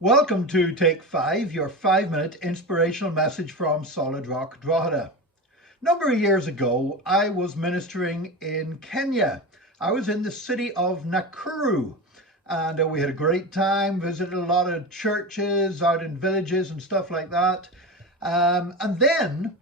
Welcome to Take 5, your 5-minute inspirational message from Solid Rock, Drogheda. A number of years ago, I was ministering in Kenya. I was in the city of Nakuru, and we had a great time, visited a lot of churches out in villages and stuff like that. And then,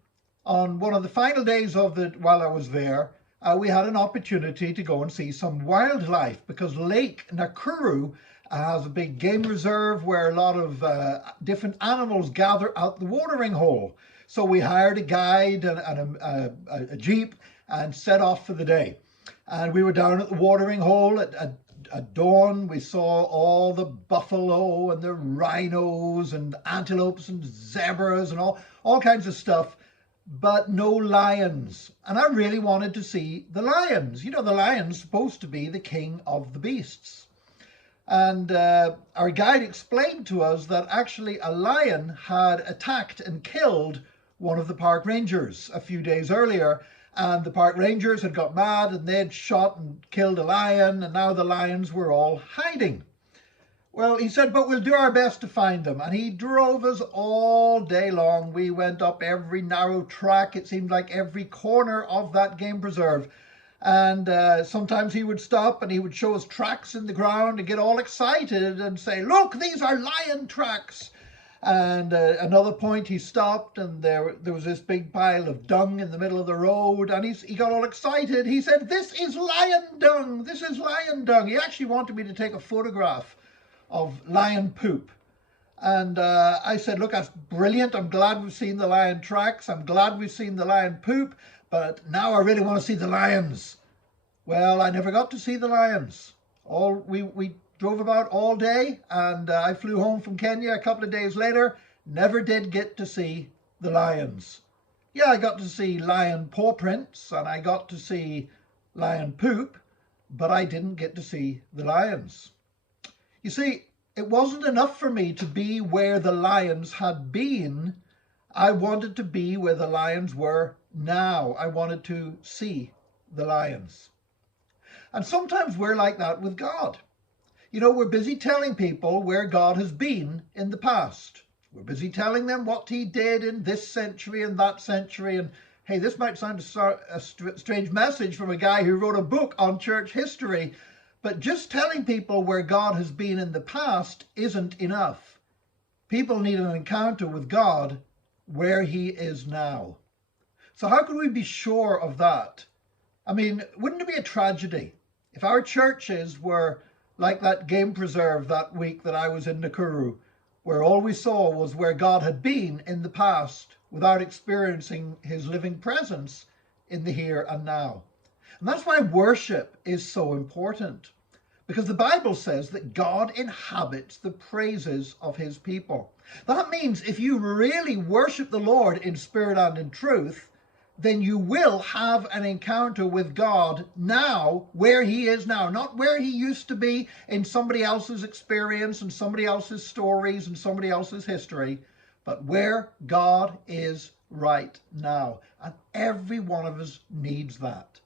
on one of the final days of it, while I was there, we had an opportunity to go and see some wildlife because Lake Nakuru has a big game reserve where a lot of different animals gather out the watering hole. So we hired a guide and a jeep and set off for the day. And we were down at the watering hole at dawn. We saw all the buffalo and the rhinos and antelopes and zebras and all kinds of stuff, but no lions. And I really wanted to see the lions. You know, the lion's supposed to be the king of the beasts. And our guide explained to us that actually a lion had attacked and killed one of the park rangers a few days earlier. And the park rangers had got mad and they'd shot and killed a lion, and now the lions were all hiding. Well, he said, but we'll do our best to find them. And he drove us all day long. We went up every narrow track, it seemed like every corner of that game preserve. And sometimes he would stop and he would show us tracks in the ground and get all excited and say, look, these are lion tracks. And another point he stopped and there was this big pile of dung in the middle of the road, and he got all excited. He said, this is lion dung, this is lion dung. He actually wanted me to take a photograph of lion poop. And I said, look, that's brilliant. I'm glad we've seen the lion tracks. I'm glad we've seen the lion poop. But now I really want to see the lions. Well, I never got to see the lions. We drove about all day, and I flew home from Kenya a couple of days later. Never did get to see the lions. Yeah, I got to see lion paw prints, and I got to see lion poop, but I didn't get to see the lions. You see, it wasn't enough for me to be where the lions had been. I wanted to be where the lions were now. I wanted to see the lions. And sometimes we're like that with God. You know, we're busy telling people where God has been in the past. We're busy telling them what he did in this century and that century. And hey, this might sound a strange message from a guy who wrote a book on church history, but just telling people where God has been in the past isn't enough. People need an encounter with God where he is now. So how can we be sure of that? I mean, wouldn't it be a tragedy if our churches were like that game preserve that week that I was in Nakuru, where all we saw was where God had been in the past without experiencing his living presence in the here and now? And that's why worship is so important, because the Bible says that God inhabits the praises of his people. That means if you really worship the Lord in spirit and in truth, then you will have an encounter with God now, where he is now, not where he used to be in somebody else's experience and somebody else's stories and somebody else's history, but where God is right now. And every one of us needs that.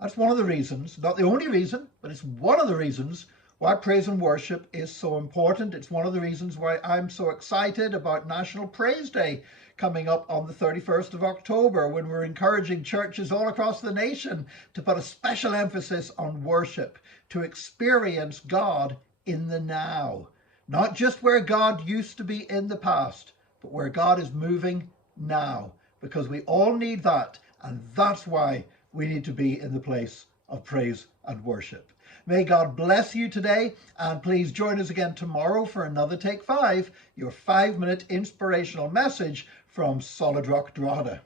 That's one of the reasons, not the only reason, but it's one of the reasons why praise and worship is so important. It's one of the reasons why I'm so excited about National Praise Day coming up on the 31st of October, when we're encouraging churches all across the nation to put a special emphasis on worship, to experience God in the now. Not just where God used to be in the past, but where God is moving now, because we all need that, and that's why we need to be in the place of praise and worship. May God bless you today, and please join us again tomorrow for another Take 5, your 5-minute inspirational message from Solid Rock, Drogheda.